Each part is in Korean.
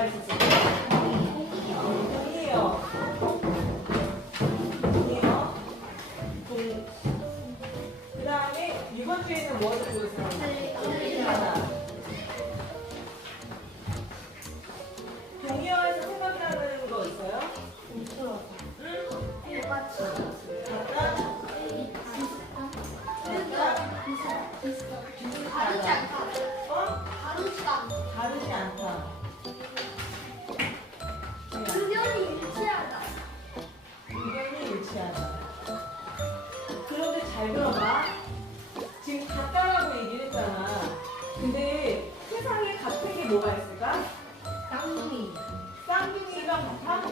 뭐가 있었어요? 동이에요. 동이에요. 그 다음에 이번 주에는 뭐를 보였어요? 하나. 동의어에서 생각나는 거 있어요? 응? 같다? 다르지 않다. 어? 다르지 않다. 의견이 일치하다. 의견이 일치하다. 그런데 잘 들어봐. 지금 같다라고 얘기를 했잖아. 근데 세상에 같은 게 뭐가 있을까? 쌍둥이. 쌍둥이가 같아?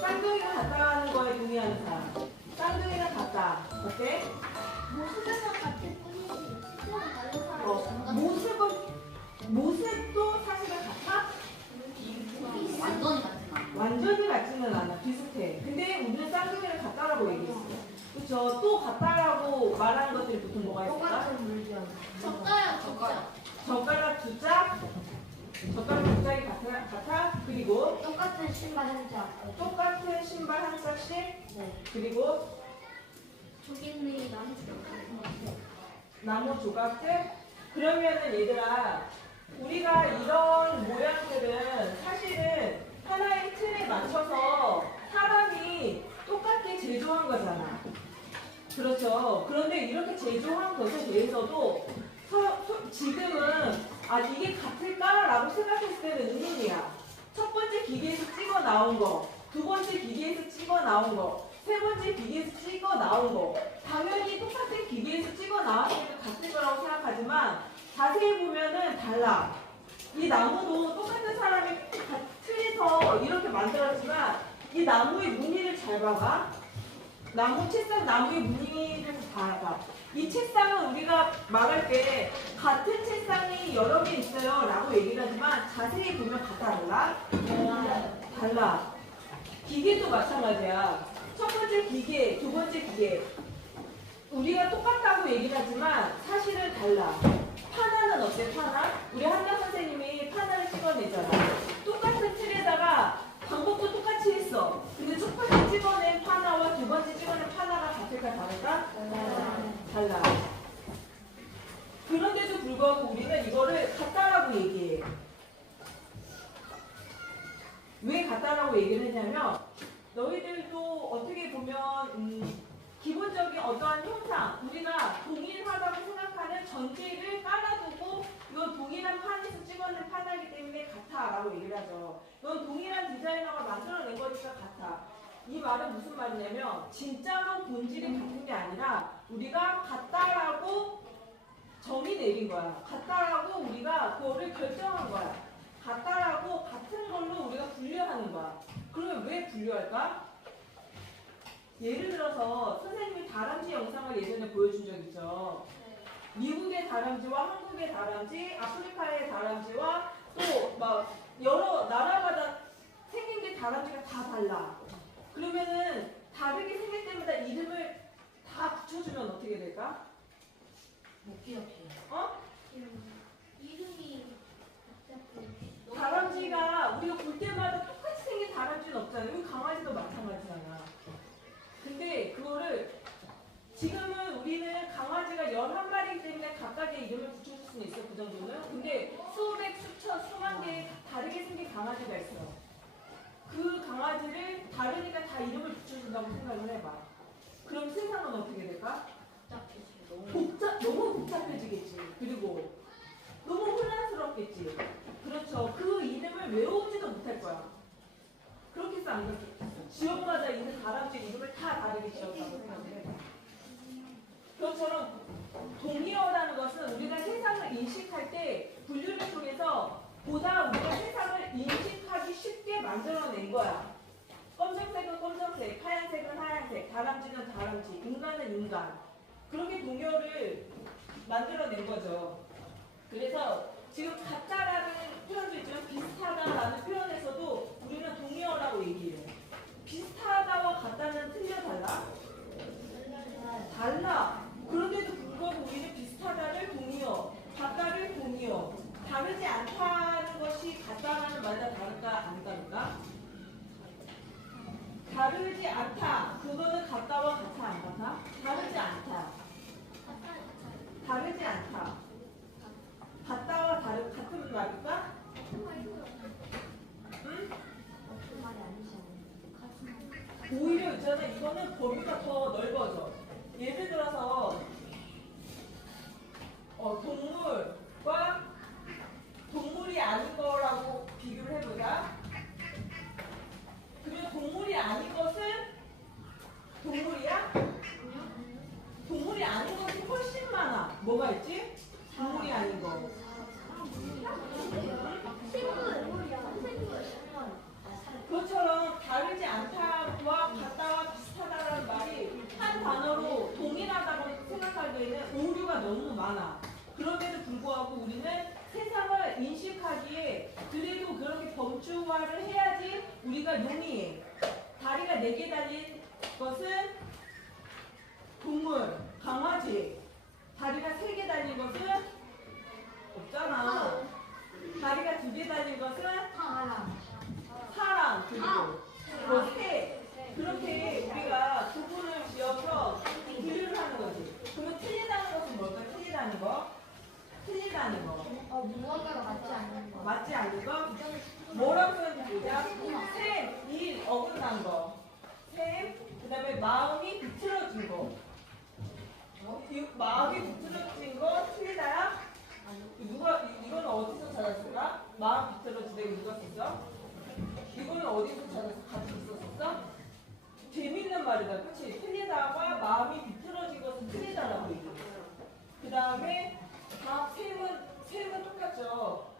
쌍둥이가 같다는 거에 동의하는 사람. 쌍둥이가 같다. 어때? 모습에서 같을 뿐이지 실제로 다른 사람이 모습도 사실은 같아? 완전히 같은 거. 완전히 같지는 않아. 비슷해. 근데 우리는 쌍둥이를 같다라고 얘기했어. 그쵸? 또 같다라고 말하는 것들이 보통 뭐가 있을까? 젓가락 젓가락. 젓가락 두 짝? 젓가락 두 짝이 같아? 그리고 똑같은 신발 한 짝. 똑같은 신발 한 짝씩? 네. 그리고 조개는 나무 나무 조각들? 그러면은 얘들아, 우리가 이런 모양들은 사실은 하나의 틀에 맞춰서 사람이 똑같게 제조한 거잖아. 그렇죠. 그런데 이렇게 제조한 것에 대해서도 지금은 이게 같을까라고 생각했을 때는 의문이야. 첫 번째 기계에서 찍어 나온 거, 두 번째 기계에서 찍어 나온 거, 세 번째 기계에서 찍어 나온 거, 당연히 똑같은 기계에서 찍어 나왔으니까 같을 거라고 생각하지만 자세히 보면은 달라. 이 나무도 똑같은 사람이 틀에서 이렇게 만들었지만 이 나무의 무늬를 잘 봐봐. 나무 책상 나무의 무늬를 봐봐. 이 책상은 우리가 말할 때 같은 책상이 여러 개 있어요 라고 얘기를 하지만 자세히 보면 달라? 달라. 기계도 마찬가지야. 첫 번째 기계, 두 번째 기계. 우리가 똑같다고 얘기를 하지만 사실은 달라. 파나는 어때? 파나? 우리 한강 선생님이 파나를 찍어내잖아. 똑같은 틀에다가 방법도 똑같이 했어. 근데 첫 번째 찍어낸 파나와 두 번째 찍어낸 파나가 같을까 다를까? 달라. 그런데도 불구하고 우리는 이거를 같다라고 얘기해. 왜 같다라고 얘기를 했냐면 너희들도 어떻게 보면 기본적인 어떠한 형상, 우리가 동일하다고 생각하는 전제를 깔아두고 이건 동일한 판에서 찍어낸 판이기 때문에 같아라고 얘기를 하죠. 이건 동일한 디자이너가 만들어낸 거니까 같아. 이 말은 무슨 말이냐면 진짜로 본질이 같은 게 아니라 우리가 같다라고 정의 내린 거야. 같다라고 우리가 그거를 결정한 거야. 같다라고 같은 걸로 우리가 분류하는 거야. 그러면 왜 분류할까? 예를 들어서 선생님이 다람쥐 영상을 예전에 보여준 적 있죠. 미국의 다람쥐와 한국의 다람쥐, 아프리카의 다람쥐와 또 막 여러 나라마다 생긴 게 다람쥐가 다 달라. 그러면은 다르게 생길 때마다 이름을 다 붙여주면 어떻게 될까? 못 기억해요. 어? 이름이 다람쥐가 우리가 볼 때마다 똑같이 생긴 다람쥐는 없잖아요. 여기 강아지도 마찬가지잖아. 근데 그거를 지금은 우리는 강아지가 11마리이기 때문에 각각의 이름을 붙여줄 수는 있어. 그 정도는. 근데 수백, 수천, 수만 개의 다르게 생긴 강아지가 있어. 그 강아지를 다르니까 다 이름을 붙여준다고 생각을 해봐. 그럼 세상은 어떻게 될까? 너무 복잡해지겠지. 그리고 너무 혼란스럽겠지. 그렇죠. 그 이름을 외우지도 못할 거야. 그렇겠어, 안 그렇겠어? 지역마다 있는 다람쥐 이름을 다 다르게 지었다고 생각을 해봐. 그것처럼 동의어라는 것은 우리가 세상을 인식할 때 분류를 통해서 보다 우리가 세상을 인식하기 쉽게 만들어낸 거야. 검정색은 검정색, 하얀색은 하얀색, 다람쥐는 다람쥐, 인간은 인간. 그렇게 동의어를 만들어낸 거죠. 그래서 지금 같다라는 표현도 있지만 비슷하다라는 표현에서도 우리는 동의어라고 얘기해요. 비슷하다와 같다는 틀려 달라? 달라. 그런데도 불구하고 우리는 비슷하다를 동의어, 같다를 동의어, 다르지 않다는 것이 그러나 이거는 범위가 더 넓어져. 예를 들어서 동물과 동물이 아닌 거라고 비교를 해보자. 그러면 동물이 아닌 것은 동물이야? 동물이 아닌 것이 훨씬 많아. 뭐가 있지? 동물이 아닌 거. 그것처럼 다르지 않다와 같다와 비슷하다라는 말이 한 단어로 동일하다고 생각하기에는 오류가 너무 많아. 그럼에도 불구하고 우리는 세상을 인식하기에 그래도 그렇게 범주화를 해야지 우리가 용이해. 다리가 4개 달린 것은 동물, 강아지. 다리가 3개 달린 것은 없잖아. 다리가 2개 달린 것은 사람, 그리고 새. 그렇게 우리가 구분을 지어서 분류를 하는 거지. 그러면 틀리다는 것은 뭘까? 틀리다는 거? 틀리다는 거. 무언가가 맞지 않는 거. 맞지 않는 거? 뭐라고 쓰는지 보자. 셈, 일, 어긋난 거. 셈, 그 다음에 마음이 비틀어진 거. 마음이 비틀어진 거 틀리다야? 이거는 어디서 찾았을까? 마음 비틀어진 거 누가 썼어? 이거는 어디서 찾아서 같이 있었었어? 재밌는 말이다. 그치? 틀리다가 마음이 비틀어진 것은 틀리다라고 얘기해. 그 다음에 셈은 똑같죠.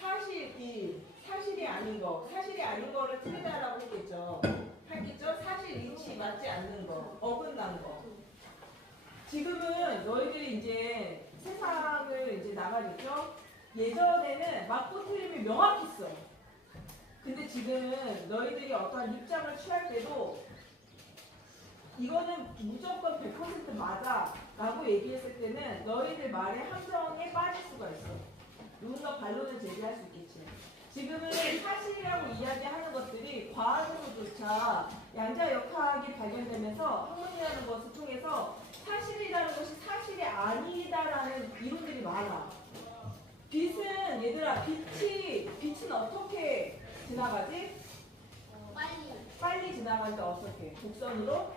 사실이 아닌 거. 사실이 아닌 거를 틀리다라고 했겠죠. 사실 일치 맞지 않는 거. 어긋난 거. 지금은 너희들이 이제 세상을 이제 나가겠죠? 예전에는 맞고 틀림이 명확히 써. 근데 지금은 너희들이 어떠한 입장을 취할 때도 이거는 무조건 100% 맞아 라고 얘기했을 때는 너희들 말의 함정에 빠질 수가 있어. 누군가 반론을 제기할 수 있겠지. 지금은 사실이라고 이야기하는 것들이 과학으로조차 양자역학이 발견되면서 학문이라는 것을 통해서 사실이라는 것이 사실이 아니다라는 이론들이 많아. 빛은 얘들아 빛은 어떻게 지나가지? 빨리 지나가는데 어떻게? 곡선으로?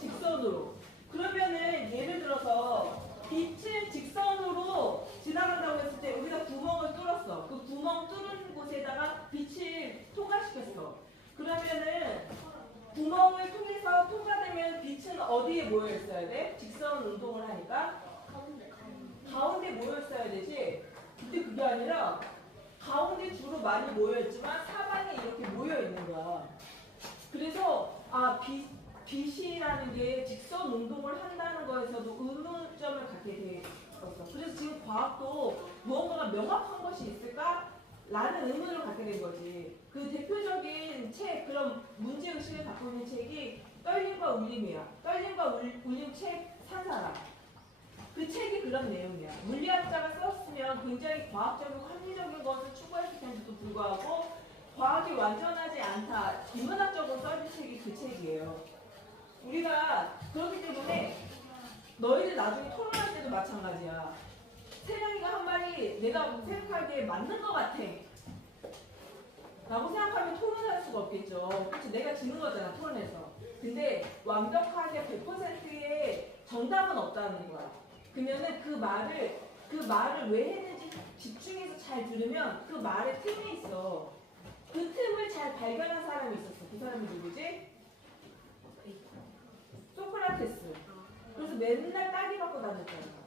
직선으로. 그러면은 예를 들어서 빛은 직선으로 지나간다고 했을 때 우리가 구멍을 뚫었어. 그 구멍 뚫은 곳에다가 빛을 통과시켰어. 그러면은 구멍을 통해서 통과되면 빛은 어디에 모여 있어야 돼? 직선 운동을 하니까 가운데 모여 있어야 되지. 근데 그게 아니라 가운데 주로 많이 모여 있지만 사방에 이렇게 모여 있는 거야. 그래서 빛이라는 게 직선 운동을 한다는 거에서도 의문점을 갖게 돼 있었어. 그래서 지금 과학도 무언가가 명확한 것이 있을까? 라는 의문을 갖게 된 거지. 그 대표적인 책, 그런 문제의식을 갖고 있는 책이 떨림과 울림이야. 떨림과 울림 책 산 사람. 그 책이 그런 내용이야. 물리학자가 썼으면 굉장히 과학적이고 합리적인 것을 추구했을 텐데도 불구하고 과학이 완전하지 않다. 인문학적으로 써진 책이 그 책이에요. 우리가 그렇기 때문에 너희들 나중에 토론할 때도 마찬가지야. 세령이가 한 말이 내가 생각하기에 맞는 것 같아 라고 생각하면 토론할 수가 없겠죠. 그치? 내가 지는 거잖아, 토론에서. 근데 완벽하게 100%의 정답은 없다는 거야. 그러면은 그 말을 왜 했는지 집중해서 잘 들으면 그 말에 틈이 있어. 그 틈을 잘 발견한 사람이 있었어. 그 사람이 누구지? 소크라테스. 그래서 맨날 따기 받고 다녔잖아.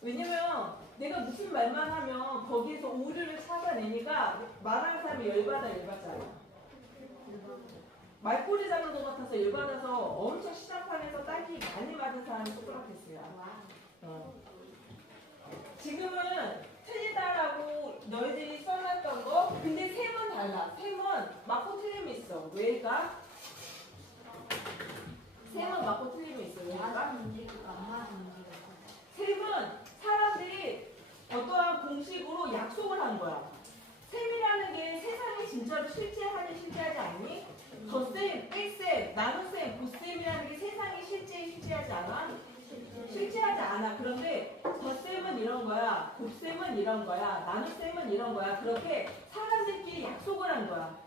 왜냐면 내가 무슨 말만 하면 거기에서 오류를 찾아내니까 말하는 사람이 열받잖아. 말꼬리 잡는 것 같아서 열받아서 엄청 시장판에서 따기 많이 맞은 사람이 소크라테스야. 지금은 틀리다라고 너희들이 써놨던 거, 근데 셈은 달라. 셈은 맞고 틀림이 있어. 왜일까? 셈은 맞고 틀림이 있어. 왜일까? 셈은 사람들이 어떠한 공식으로 약속을 한 거야. 셈이라는 게 세상에 진짜로 실제하지 않니? 덧셈, 뺄셈, 나눗셈, 곱셈이라는 게 세상에 실제하지 않아? 실제하지 않아. 그런데 덧셈은 이런 거야, 곱셈은 이런 거야, 나눗셈은 이런 거야. 그렇게 사람들끼리 약속을 한 거야.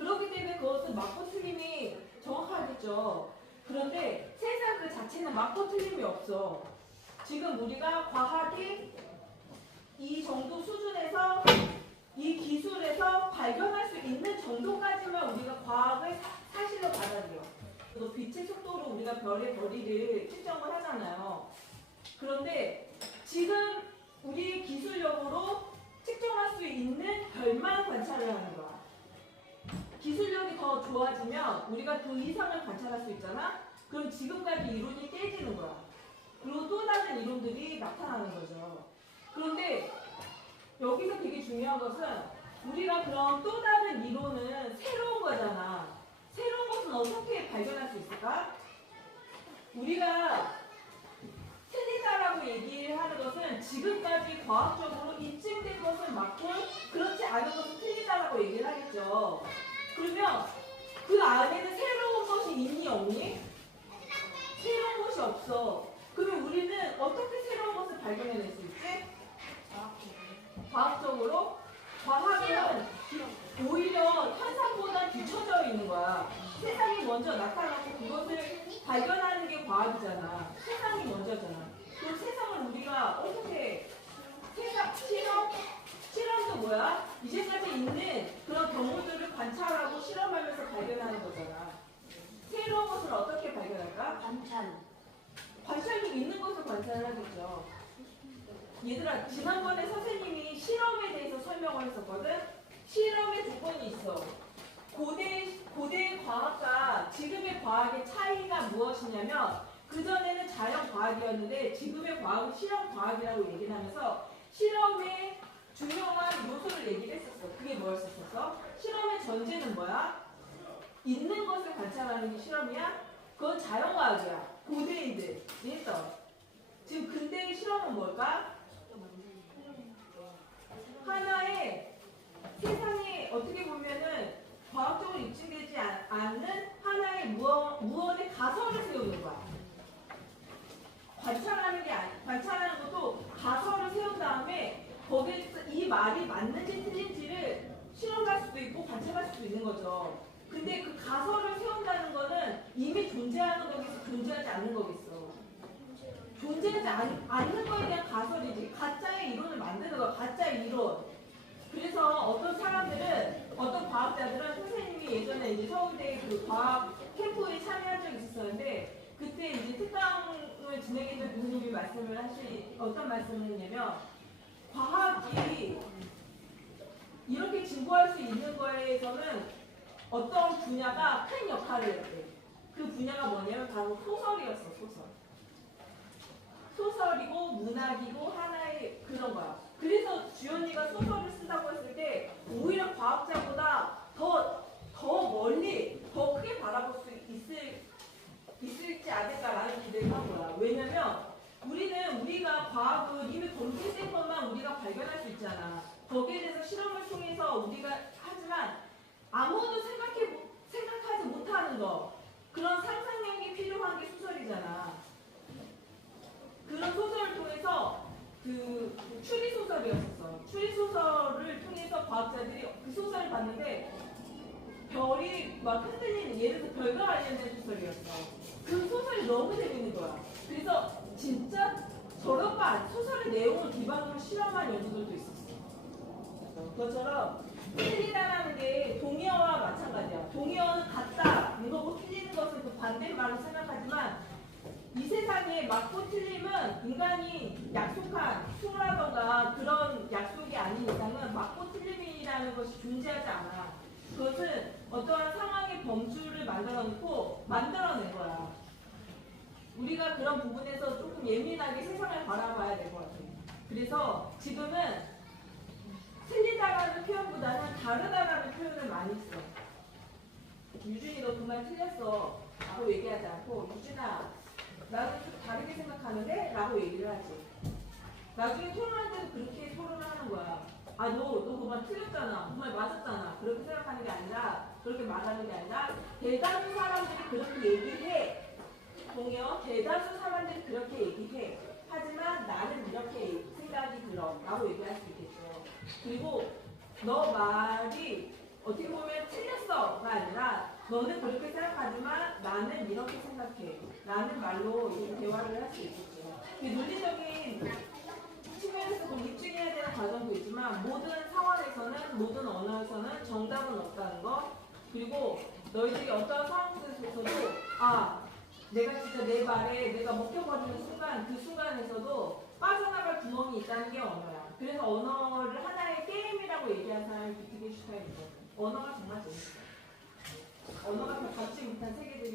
그렇기 때문에 그것은 맞고 틀림이 정확하겠죠. 그런데 세상 그 자체는 맞고 틀림이 없어. 지금 우리가 과학이 이 정도 수준에서 이 기술에서 발견할 수 있는 정도까지만 우리가 과학을 사실로 받아들여. 또 빛의 속도로 우리가 별의 거리를 측정을 하잖아요. 그런데 지금 우리의 기술력으로 측정할 수 있는 별만 관찰을 하는 거야. 기술력이 더 좋아지면 우리가 그 이상을 관찰할 수 있잖아? 그럼 지금까지 이론이 깨지는 거야. 그리고 또 다른 이론들이 나타나는 거죠. 그런데 여기서 되게 중요한 것은 우리가 그럼 또 다른 이론은 새로운 거잖아. 새로운 것은 어떻게 발견할 수 있을까? 우리가 틀리다라고 얘기를 하는 것은 지금까지 과학적으로 입증된 것은 맞고 그렇지 않은 것은 틀리다라고 얘기를 하겠죠. 그러면 그 안에는 새로운 것이 있니 없니? 새로운 것이 없어. 그러면 우리는 어떻게 새로운 것을 발견해낼 수 있지? 과학적으로? 과학은 오히려 현상보다 뒤쳐져 있는 거야. 세상이 먼저 나타나고 그것을 발견하는 게 과학이잖아. 세상이 먼저잖아. 그럼 세상을 우리가 어떻게 실험도 뭐야? 이제까지 있는 그런 경우들을 관찰하고 실험하면서 발견하는 거잖아. 새로운 것을 어떻게 발견할까? 관찰력 있는 것을 관찰하겠죠. 얘들아, 지난번에 선생님이 실험에 대해서 설명을 했었거든? 실험의 조건이 있어. 고대 과학과 지금의 과학의 차이가 무엇이냐면, 그전에는 자연 과학이었는데, 지금의 과학은 실험 과학이라고 얘기를 하면서, 실험의 중요한 요소를 얘기를 했었어. 그게 뭐였었어? 실험의 전제는 뭐야? 있는 것을 관찰하는 게 실험이야? 그건 자연과학이야. 고대인들. 이해했어? 지금 근대의 실험은 뭘까? 하나의 세상에 어떻게 보면은 과학적으로 입증되지 않는 하나의 무언의 가설을 세우는 거야. 관찰하는 것도 가설을 세운 다음에 거기에서 이 말이 맞는지 틀린지를 실험할 수도 있고 관찰할 수도 있는 거죠. 근데 그 가설을 세운다는 거는 이미 존재하는 거겠어, 존재하지 않는 거겠어. 존재하지 않는 거에 대한 가설이지. 가짜의 이론을 만드는 거야, 가짜의 이론. 그래서 어떤 사람들은, 어떤 과학자들은 선생님이 예전에 이제 서울대 그 과학 캠프에 참여한 적이 있었는데, 그때 이제 특강을 진행했던 교수님이 어떤 말씀을 했냐면, 과학이 이렇게 증거할 수 있는 거에서는 어떤 분야가 큰 역할을 했대. 그 분야가 뭐냐면 바로 소설이었어, 소설. 소설이고 문학이고 하나의 그런 거야. 그래서 주연이가 소설을 쓴다고 했을 때 오히려 과학자보다 더 멀리, 더 크게 바라볼 수 있을지 않을까라는 기대를 한 거야. 왜냐면 우리가 과학을 이미 검증된 것만 우리가 발견할 수 있잖아. 거기에 대해서 실험을 통해서 우리가 하지만 아무도 생각하지 못하는 거, 그런 상상력이 필요한 게 소설이잖아. 그런 소설을 통해서 그 추리소설이었어. 추리소설을 통해서 과학자들이 그 소설을 봤는데 별이 막 흔들리는, 예를 들어 별과 관련된 소설이었어. 그 소설이 너무 재밌는 거야. 그래서 진짜 저런 소설의 내용을 기반으로 실험한 연구들도 있었어. 그것처럼 틀리다라는 게 동의어와 마찬가지야. 동의어는 같다, 이거고 틀리는 것은 그 반대말로 생각하지만 이 세상에 맞고 틀림은 인간이 약속한 수라던가 그런 약속이 아닌 이상은 맞고 틀림이라는 것이 존재하지 않아. 그것은 어떠한 상황의 범주를 만들어낸 거야. 우리가 그런 부분에서 조금 예민하게 세상을 바라봐야 될 것 같아. 그래서 지금은 틀리다라는 표현보다는 다르다라는 표현을 많이 써. 유준이 너 그 말 틀렸어 라고 얘기하지 않고, 유준아 나는 좀 다르게 생각하는데? 라고 얘기를 하지. 나중에 토론할 때도 그렇게 토론을 하는 거야. 아, 너 그 말 틀렸잖아. 그 말 맞았잖아. 그렇게 생각하는 게 아니라, 그렇게 말하는 게 아니라, 대다수 사람들이 그렇게 얘기해. 동의어, 대다수 사람들이 그렇게 얘기해. 하지만 나는 이렇게 생각이 들어. 라고 얘기할 수 있겠죠. 그리고 너 말이 어떻게 보면 틀렸어가 아니라 너는 그렇게 생각하지만 나는 이렇게 생각해. 라는 말로 이 대화를 할 수 있겠죠. 논리적인 측면에서 좀 입증해야 되는 과정도 있지만 모든 상황에서는 모든 언어에서는 정답은 없다는 거. 그리고 너희들이 어떤 상황 속에서도 내가 진짜 내 말에 내가 먹혀버리는 순간 그 순간에서도 빠져나갈 구멍이 있다는 게 언어야. 그래서 언어를 하나의 게임이라고 얘기하는 사람이 비트겐슈타인이거든. 언어가 정말 재밌어. 언어가 다 갖지 못한 세계들이